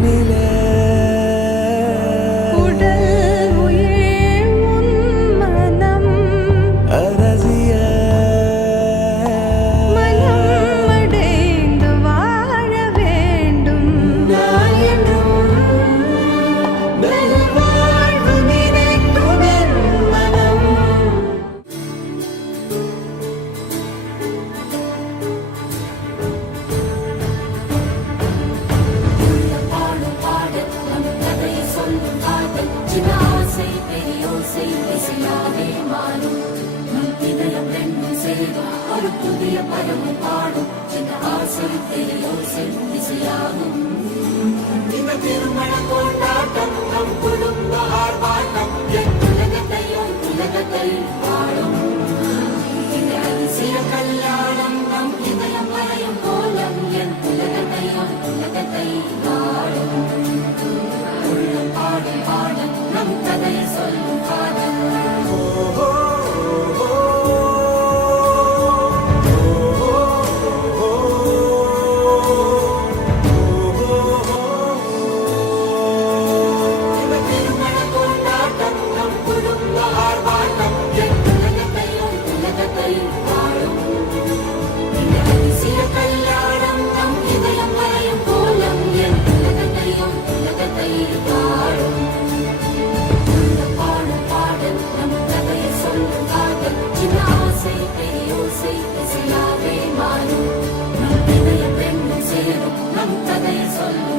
கண்ணிலே உடல் உயிர் உன் மனம் அரசிய மனம் அடைந்து வாழ வேண்டும். நான் என்றும் நல்வாழ்வு நினைக்கும் என் மனம். பாடும் பாடல் நம் கதையை சொல்லும் காதல் சின்ன ஆசை பெரியோசை இசையாவே மாறும் நம் இதயம் ரெண்டும் சேரும் ஒரு புதிய பருவம் பாடும் சின்ன ஆசை பெரியோசை இசையாகும் இந்த திருமண கொண்டாட்டம் நம் குடும்ப ஆர்ப்பாட்டம் என் உலகத்தையும் உலகத்தை வாழும் இந்த அதிசய கல்யாணம் நம் இதயம் வரையும் கோலம் என் உலகத்தையும் உலகத்தை வாழும் உள்ளம் பாடும் பாடல் நம் கதையை சொல்லும் காதல் இந்த திருமண கொண்டாட்டம் நம் குடும்ப ஆர்ப்பாட்டம் என் உலகத்தையும் உலகத்தை வாழும் இந்த அதிசய கல்யாணம் நம் இதயம் வரையும் கோலம் என் உலகத்தையும் உலகத்தை வாழும் உள்ளம் பாடும் பாடல் நம் கதையை சொல்லும் காதல் சின்ன ஆசை பெரியோசை இசையாவே மாறும் நம் இதயம் ரெண்டும் சேரும் நம் கதையை சொல்லும்